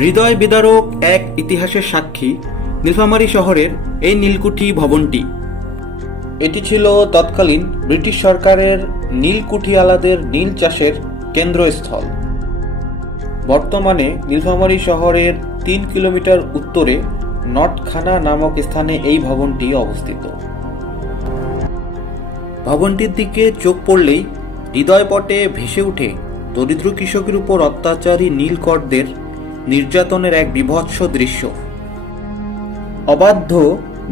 হৃদয় বিদারক এক ইতিহাসের সাক্ষী নীলফামারী শহরের এই নীলকুঠি ভবনটি। এটি ছিল তৎকালীন ব্রিটিশ সরকারের নীলকুঠিওয়ালাদের নীল চাষের কেন্দ্রস্থল। বর্তমানে নীলফামারী শহরের 3 কিলোমিটার উত্তরে নটখানা নামক স্থানে এই ভবনটি অবস্থিত। ভবনটির দিকে চোখ পড়লেই হৃদয়পটে ভেসে ওঠে দরিদ্র কৃষকের উপর অত্যাচারী নীলকরদের নির্যাতনের এক বীভৎস দৃশ্য। অবাধ্য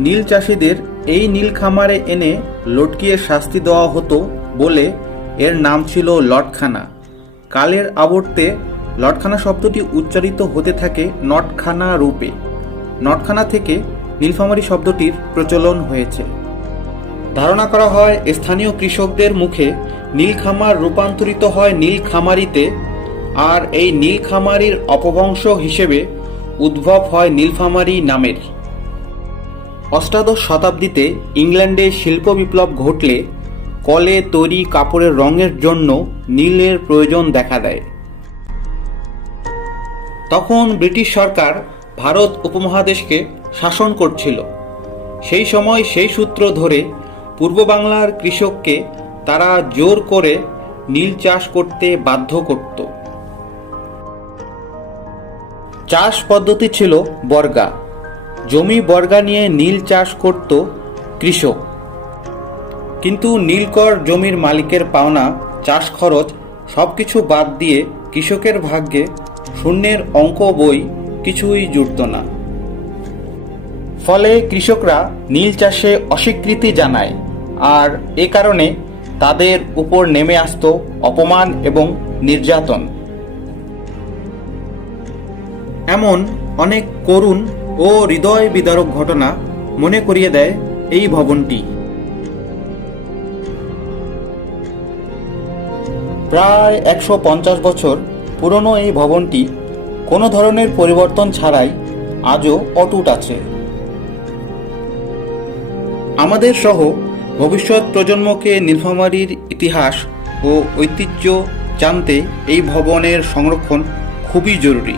নীল চাষিদের এই নীল খামারে এনে লটকিয়ে শাস্তি দেওয়া হতো বলে এর নাম ছিল লটখানা। কালের আবর্তে লটখানা শব্দটি উচ্চারিত হতে থাকে নটখানা রূপে। নটখানা থেকে নীলফামারী শব্দটির প্রচলন হয়েছে। ধারণা করা হয় স্থানীয় কৃষকদের মুখে নীলখামার রূপান্তরিত হয় নীলখামারিতে, আর এই নীলখামারির অপভ্রংশ হিসেবে উদ্ভব হয় নীলফামারী নামের। অষ্টাদশ শতাব্দীতে ইংল্যান্ডে শিল্প বিপ্লব ঘটলে কলে তৈরি কাপড়ের রঙের জন্য নীলের প্রয়োজন দেখা দেয়। তখন ব্রিটিশ সরকার ভারত উপমহাদেশকে শাসন করছিল। সেই সময় সেই সূত্র ধরে পূর্ব বাংলার কৃষককে তারা জোর করে নীল চাষ করতে বাধ্য করত। চাষ পদ্ধতি ছিল বর্গা। জমি বর্গা নিয়ে নীল চাষ করত কৃষক। কিন্তু নীলকর জমির মালিকের পাওনা চাষ খরচ সবকিছু বাদ দিয়ে কৃষকের ভাগ্যে শূন্যের অঙ্ক বই কিছুই জুটত না। ফলে কৃষকরা নীল চাষে অস্বীকৃতি জানায়, আর এ কারণে তাদের উপর নেমে আসত অপমান এবং নির্যাতন। এমন অনেক করুণ ও হৃদয় বিদারক ঘটনা মনে করিয়ে দেয় এই ভবনটি। প্রায় 150 বছর পুরনো এই ভবনটি কোনো ধরনের পরিবর্তন ছাড়াই আজও অটুট আছে। আমাদের সহ ভবিষ্যৎ প্রজন্মকে নীলফামারীর ইতিহাস ও ঐতিহ্য জানতে এই ভবনের সংরক্ষণ খুবই জরুরি।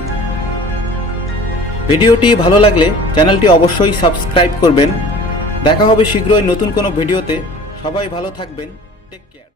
ভিডিওটি ভালো লাগলে চ্যানেলটি অবশ্যই সাবস্ক্রাইব করবেন। দেখা হবে শীঘ্রই নতুন কোনো ভিডিওতে। সবাই ভালো থাকবেন। Take care.